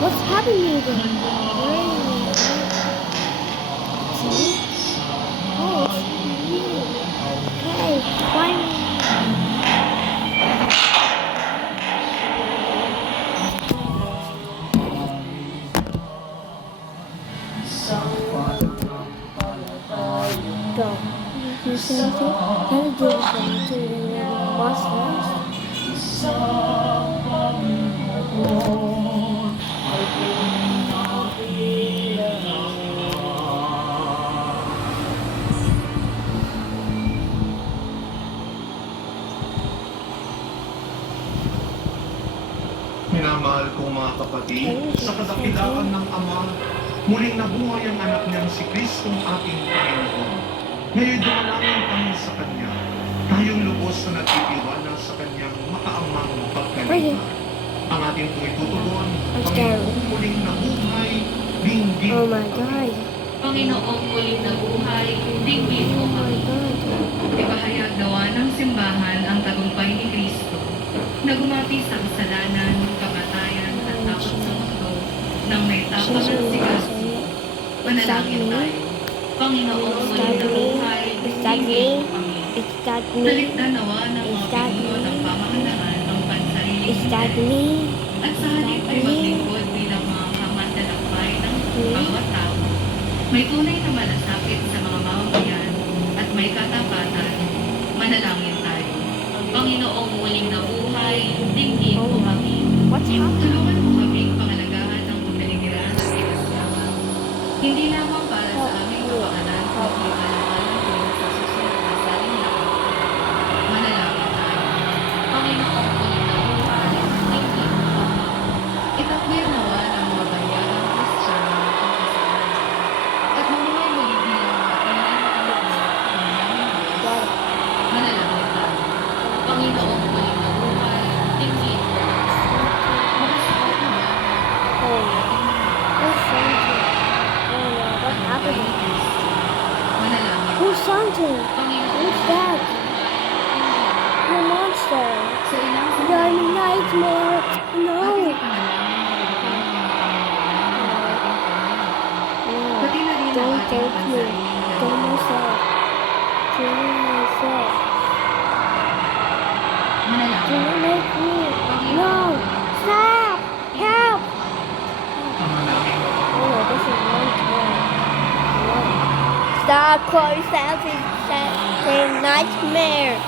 What's happening there? See? Oh, it's you. Okay, finally. Go. You see anything? Can you do something in your monsters? Minamahal kong mga kapatid, sa kadakilaan ng Ama, muling nabuhay ang anak niyang si Kristong ating Panginoon. Ngayon dumalangin kami sa Kanya, tayong lubos na nagtitiwala sa Kanyang makaamang pagkalinga. Ang ating po'y tutugon, Panginoong muling nabuhay, dinggin Oh my God. Panginoong muling nabuhay, dinggin mo Oh my kami. God. Ipahayag gawa ng simbahan ang tagumpay ni Kristo na gumapi sa kasalanan, kamatayan at takot sa mundo nang may tapang at sigas. Manalangin tayo. Panginoong muling nabuhay, dinggin mo kami. Is that me? Talikdan nawa ng mga pinuno ng pamahalaan ng pansarili Is that me? at sa halip ay maglingkod bilang mga kamanlalakbay ng bawat tao. May tunay na malasakit sa mga mamamayan at may katapatan. Manalangin tayo. Panginoong muling nabuhay, dinggin mo kami. What's happening? Tulungan mo kaming pangalagaan ng kapaligiran at pinagyaman. Hindi lamang para sa aming kapakanan, kundi alang-alang din sa susunod na salinlakan. Manalangin tayo. Panginoong muling nabuhay, dinggin mo kami. Itakwil nawa ng mga bayagang Kristiyano ang kasalanan at mamuhay muli bilang mga tunay na anak mo ng aming Diyos. Manalangin tayo. Panginoong muling nabuhay, dinggin mo kami. Makasakot na ba Oh, who's Santa? Oh no, what's happening? Manalangin. Who's Santa? Panginoong Who's that? Your monster. sa ilang You're a nightmare. No. ating ipanalangin ang bigyan ng mga pangangailangan ng ating pamilya. No. Pati na rin ang Don't ating take me. pansariling Kill myself. Kill myself. Manalangin. Don't make me. No. Stop. Help. Panalangin mo Oh no, this is nightmare. No. Stop calling yourself a nightmare.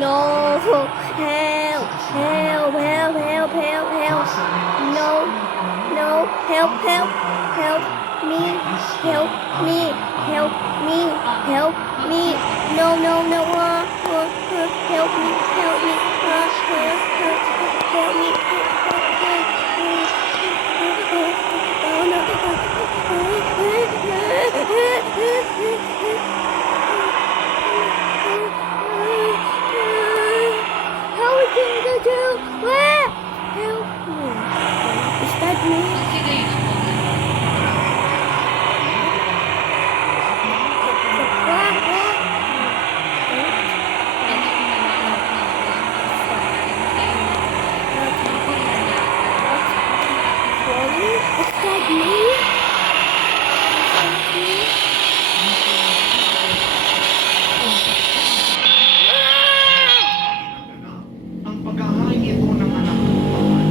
No. Help. Help. Help. Help. Help. Help. No. No. Help. Help. Help me. Help me. Help me. Help me. No. No. No. Help me. Help me. Help me. Oh no. How are we going to do? Where? Help me. Is that me? Pagsigayin ang Is that me? ang paghahain ito ng anak ng Panginoon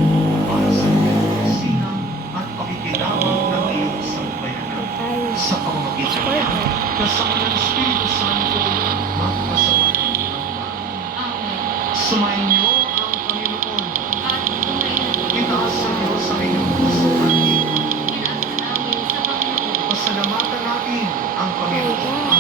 para sa iyong kusina at pakikinabang ng iyong sambayanan. Sa pamamagitan niya, kasama ng Espiritu Santo, magpasama ng lahat. Sumayin niyo ang Panginoon. Itaas sa Diyos ang inyong puso at ibig. Pasalamatan natin ang Panginoon.